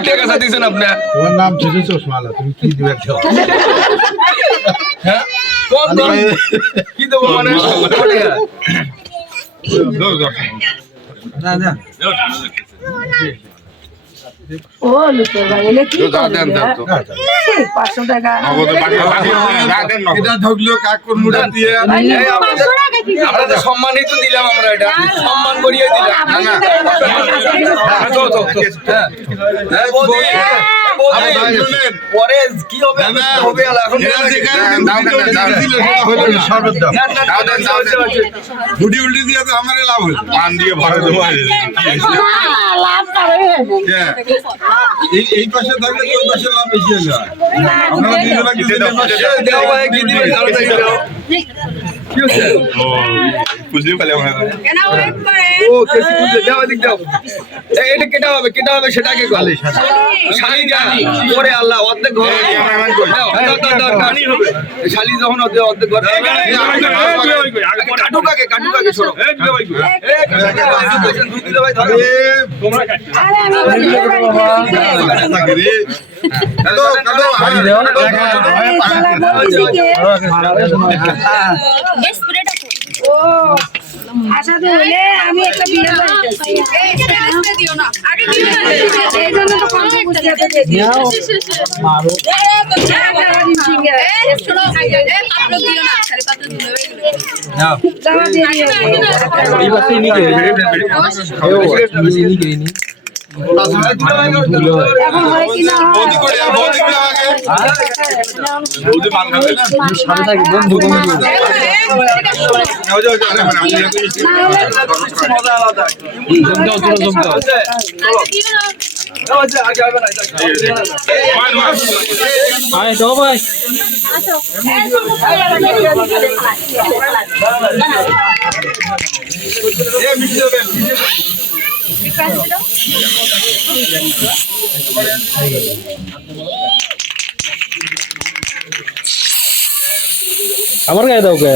টাকা আছে দিছেন আপনি তোমার নাম ছিল চশমালা তুমি কি দিবে হ্যাঁ কোন কি দেব মানে না না ও লুকে ভাই এলে কি করে 500 টাকা এটা ঢুকলো কাকুর মুড়া দিয়ে আমরা তো সম্মানিত দিলাম আমরা এটা সম্মান করিয়ে দিলাম না পরে কি হবে হবে এখন গুটি উল্টি দিয়ে তো আমারে লাভ হলো পান দিয়ে ভরে দেবো লাভ করে এই পাশে থাকলে ওই পাশে লাভ বেশি হলো আমরা দুজনে কি দেও ভাই কি দিবে তাড়াতাড়ি দাও কি হচ্ছে বুঝলি পালে আমরা কেন ওয়েট করে ও কেসি খুঁজে দাও দিক দাও এটা কেটা হবে সেটাকে গলে শালি জানি ওরে আল্লাহ অর্ধেক ঘর দাও কানি হবে শালি যখন অর্ধেক ঘর কাটু কাকে সরো ভাই ধরো তোমরা আরে আমি স্প্রেটা ও আশা তো হলে আমি একটা বিয়ে করতেছি এই স্প্রে দিও না আগে দিও না এই জন্য তো কম বুঝিয়ে দিয়ে দিও মারো শোনো এই পাতলো দিও না খালি পাতলো দিও নাও দাও দিয়ে দিও এই পাশে নিকে নি এখন হয় কি না বৌদি করে বৌদি কে আগে বৌদি মান খাবে না সাথে থাকি বন্ধু বন্ধু যাও যাও যাও মজা আলাদা জমদাও আগে হবে না আয় তো ভাই এ মিশে যাবেন আমার গায়ে দাও কে